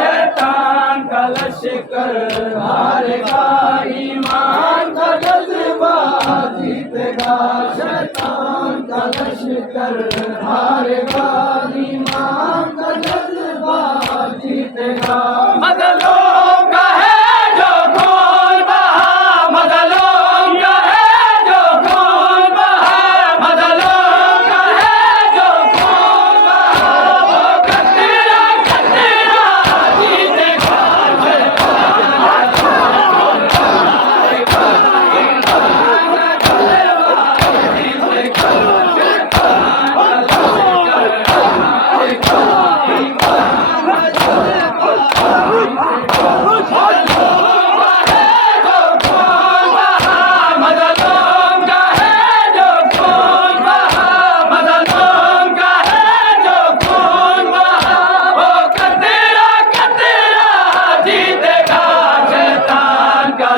शैतान का लश्कर हारेगा, ईमान का जज्बा जीतेगा। शैतान का लश्कर हारेगा, ईमान का जज्बा जीतेगा। मजलूम का है जो खून बहा, मजलूम का है जो खून बहा, मजलूम का है जो खून बहा, वो कतरा कतरा जीतेगा।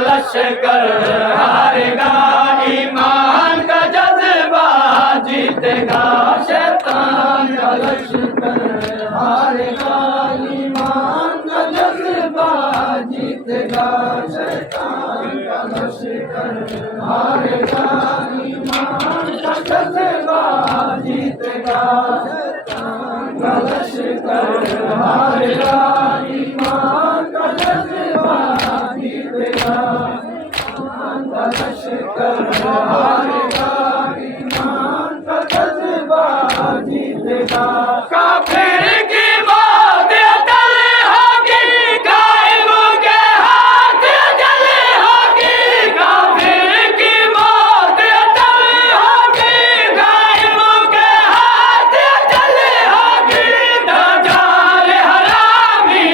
लश्कर हारेगा, ईमान का जज्बा जीतेगा। शैतान का लश्कर हारेगा, ईमान का जज्बा जीतेगा। शैतान का लश्कर हारेगा, ईमान का जज्बा जीतेगा। शैतान का लश्कर हारेगा, ईमान का जज्बा जीतेगा। लश्कर हारेगा, ईमान का जज्बा जीतेगा। काफिर की मौत अटल होगी, कायमों के हाथ जल होगी। काफिर की मौत अटल होगी, कायमों के हाथ जल होगी। दज्जाल हरामी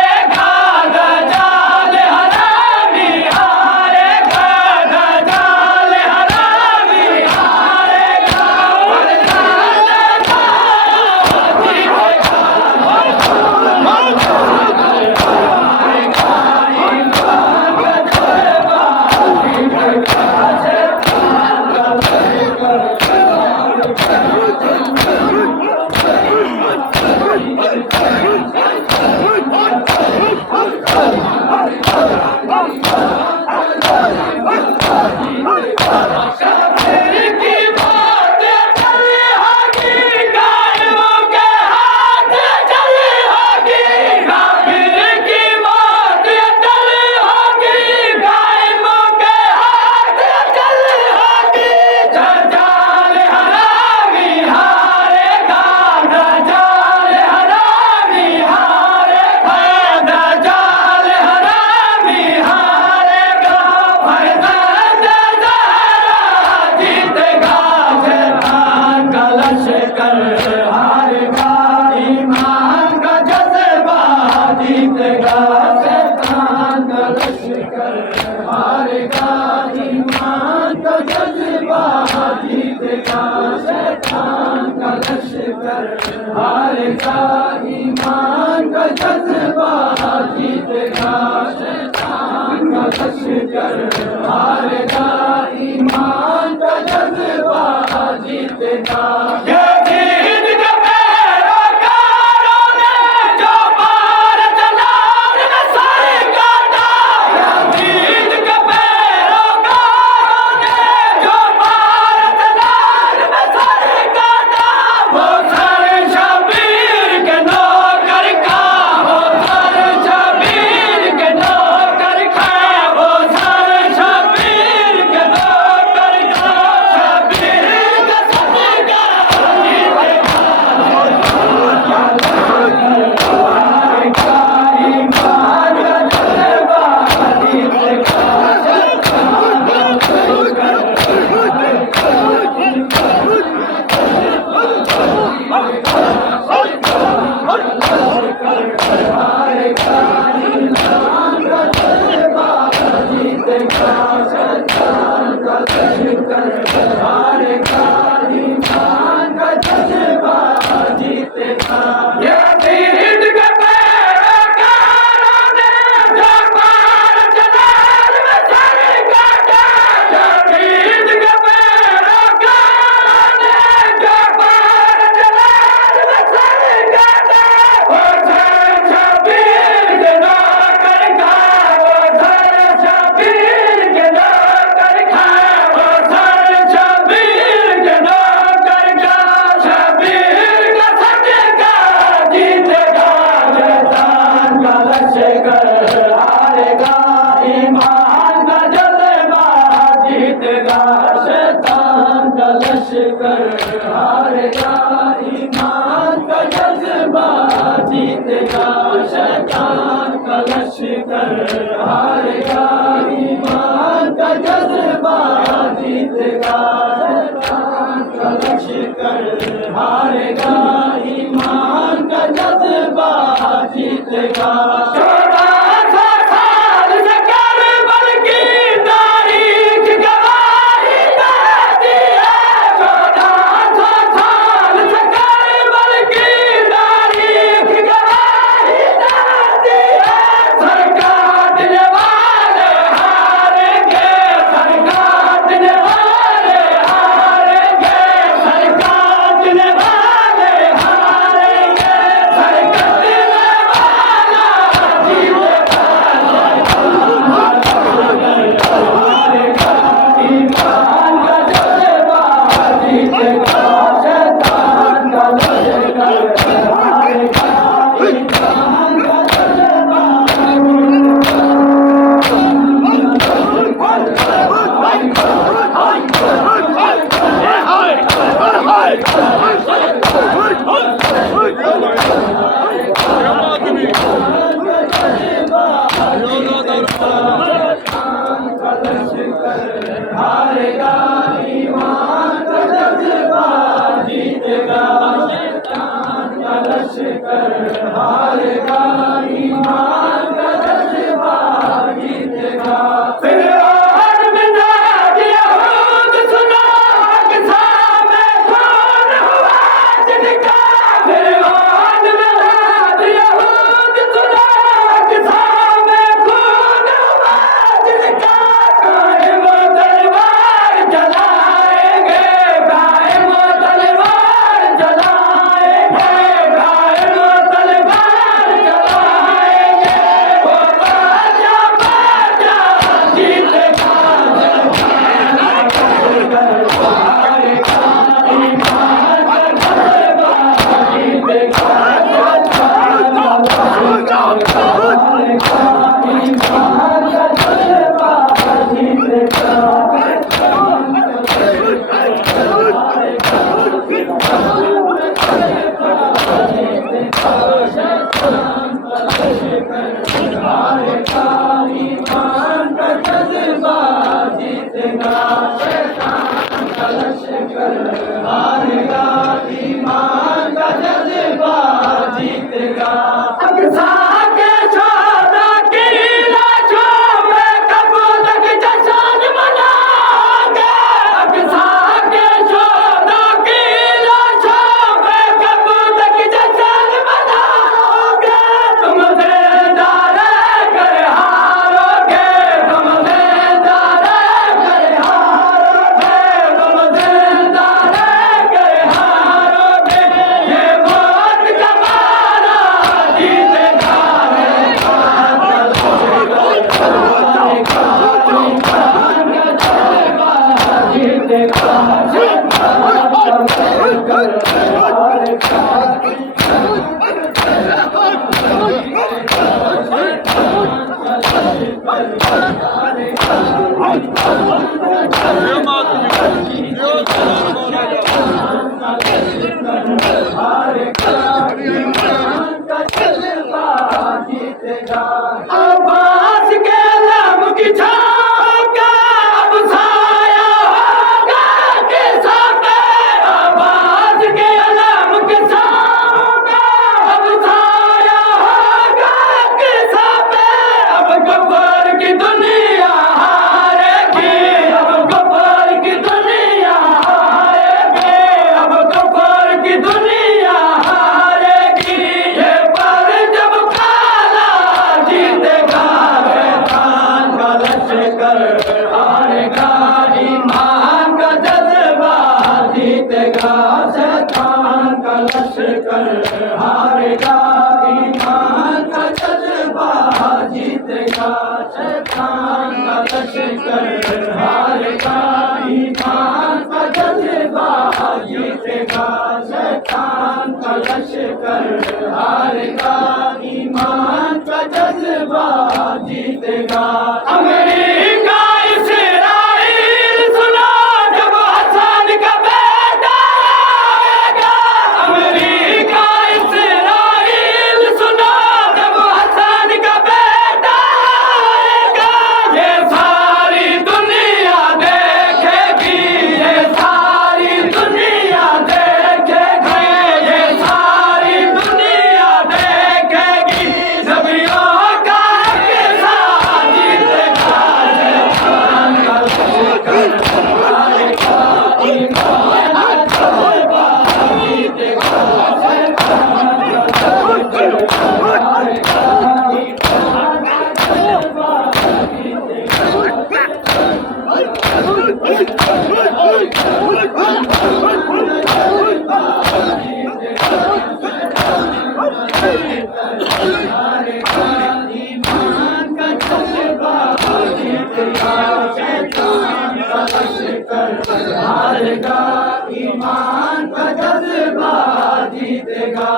हारेगा, दज्जाल हरामी हारेगा, दज्जाल हरामी हारेगा। हारेगा, ईमान का जज्बा जीतेगा। शैतान का लश्कर हारेगा, ईमान का जज्बा जीतेगा। यज़ीद के पैरोकारों ने जो बार जलाल में सर काटा, यज़ीद के पैरोकारों ने जो बार जलाल में सर काटा, वो सर शबीर के नौकर का, वो सर शबीर के नौकर का, वो सर शबीर के नौकर का। शबीर का सदका जीतेगा, ईमान का जज्बा जीतेगा। यज़ीद के पैरोकारों ने जो बार जलाल में सर काटा, यज़ीद के पैरोकारों ने जो बार जलाल में सर काटा, वो सर लश्कर हारेगा, ईमान का जज्बा जीतेगा, शैतान का लश्कर हारेगा, ईमान का जज्बा जीतेगा, शैतान का लश्कर हारेगा, ईमान का जज्बा जीतेगा, शैतान का लश्कर हारेगा, ईमान का जज्बा जीतेगा। 1400 साल से करबल की तारीख गवाही देती है, 1400 साल से करबल की तारीख गवाही देती है। सर काटने वाले हारेंगे, सर काटने वाले हारेंगे, सर काटने वाले हारेंगे, सर काटने वाला जीतेगा, ईमान का जज्बा जीतेगा, शैतान का लश्कर हारेगा, ईमान का जज्बा हारेगा, ईमान का जज्बा जीतेगा, शैतान का लश्कर हारेगा, ईमान का जज्बा जीतेगा। फिरौन बिन यहूद सुना, अक़सा में खून हुआ जिनका, फिरौन बिन यहूद सुना, अक़सा में खून हुआ जिनका, कायम तलवार चलाएंगे, कायम तलवार चलाएंगे, कायम तलवार चलाएंगे, वो बाजा बाजा जीतेगा, हारेगा, ईमान का जज्बा जीतेगा, शैतान का लश्कर हारेगा, ईमान का जज्बा जीतेगा, हारेगा, ईमान का जज्बा जीतेगा, शैतान का लश्कर हारेगा, ईमान का जज्बा जीतेगा। अक़सा के शोधा की लाशों में कब तक जश्न मनाओगे, अक़सा के शोधा की लाशों में कब तक जश्न मनाओगे, तुम ज़िंदा रहकर हारोगे, तुम ज़िंदा रहकर हारोगे, तुम ज़िंदा रहकर हारोगे, ये मौत का मारा जीतेगा, जीतेगा, अब्बास के नाम की छाँव का अब साया होगा किसा पे, अब्बास के नाम की छाँव का अब साया होगा किसा पे, अब गब्बर की दुनिया हारेगी, अब गब्बर की दुनिया हारेगी, अब गब्बर की दुनिया हारेगी, ये पर जब काला जीतेगा, शैतान का लश्कर हारेगा, ईमान का जज्बा जीतेगा, शैतान का लश्कर हारेगा, ईमान का जज्बा जीतेगा, शैतान का लश्कर हारेगा, ईमान का जज्बा जीतेगा, शैतान का लश्कर हारेगा, ईमान का जज्बा जीतेगा। अमेरिका इसराइल सुनो जब हसन का बेटा आएगा। अमेरिका इसराइल सुनो जब हसन का बेटा आएगा। ये सारी दुनिया देखेगी, ये सारी दुनिया देखेगी, ये सारी दुनिया देखेगी। नबियों का किस्सा जीतेगा। ईमान का लश्कर आएगा, ईमान का जज्बा जीतेगा। ईमान का जज्बा जीतेगा। शैतान का लश्कर हारेगा। ईमान का जज्बा जीतेगा।